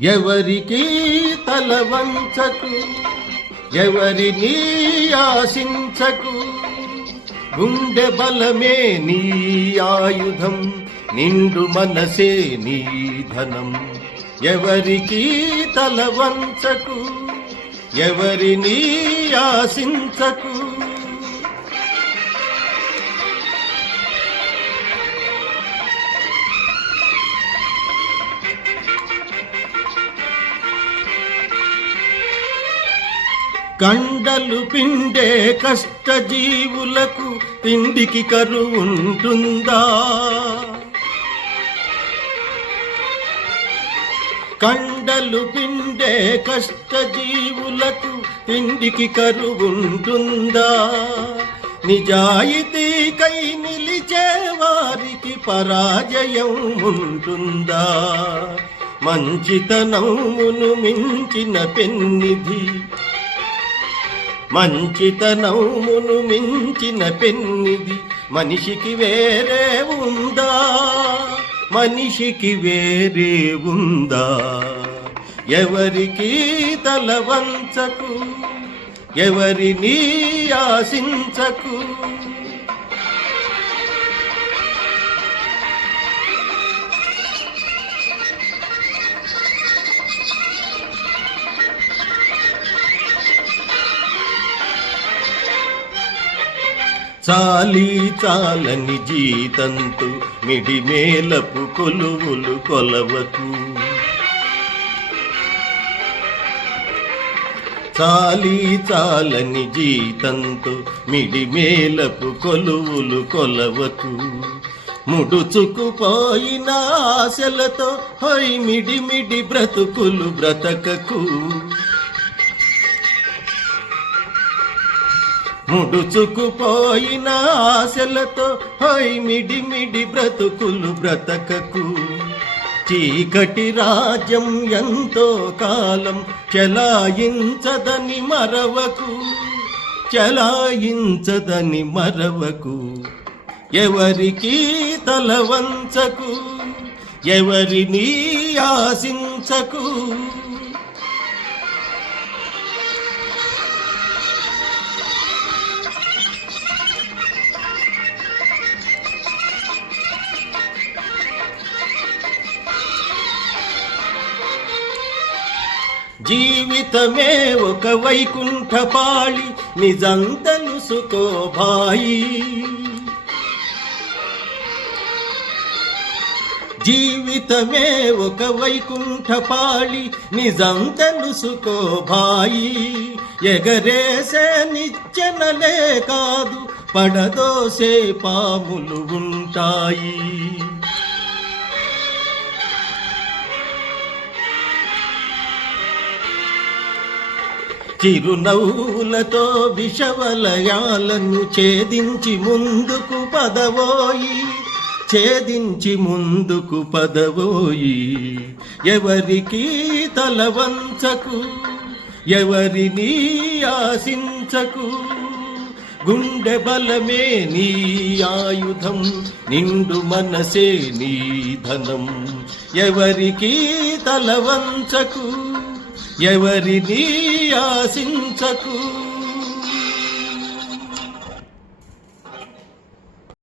ఎవరికి తల వంచకు, ఎవరిని ఆశించకు, గుండె బలమే నీ ఆయుధం, నిండు మనసే నీ ధనం. ఎవరికి తల వంచకు, ఎవరిని ఆశించకు. కండలు పిండే కష్టజీవులకు తిండికి కరువుంటుందా? కండలు పిండే కష్టజీవులకు తిండికి కరువుంటుందా? నిజాయితీకై నిలిచే వారికి పరాజయం ఉంటుందా? మంచితనమును మించిన పెన్నిధి, మంచితనమును మించిన పెన్నిధి మనిషికి వేరే ఉందా? మనిషికి వేరే ఉందా? ఎవరికి తల వంచకు, ఎవరిని ఆశించకు. చాలీ చాలని జీతంతు మిడిమేలపు కొలువులు కొలవకు. చాలీ చాలని జీతంతు మిడిమేలపు కొలువులు కొలవకు. ముడుచుకుపోయిన ఆశలతో హై మిడిమిడి బ్రతుకులు బ్రతకకు. ముడుచుకుపోయిన ఆశలతో హై మిడిమిడి బ్రతుకులు బ్రతకకు. చీకటి రాజ్యం ఎంతో కాలం చలాయించదని మరవకు, చలాయించదని మరవకు. ఎవరికి తల వంచకు, ఎవరిని ఆశించకు. జీవితమే ఒక వైకుంఠపాళి, నిజం తెలుసుకో భాయి. జీవితమే ఒక వైకుంఠపాళి, నిజం తెలుసుకో భాయి. ఎగరేసే నిచ్చెనలే కాదు, పడదోసే పాములు ఉంటాయి. చిరునవ్వులతో విషవలయాలను ఛేదించి ముందుకు పదవోయి, ఛేదించి ముందుకు పదవోయి. ఎవరికి తల వంచకు, ఎవరిని ఆశించకు. గుండె బలమే నీ ఆయుధం, నిండు మనసే నీ ధనం. ఎవరికి తల వంచకు, ఎవరిని ఆశించకు.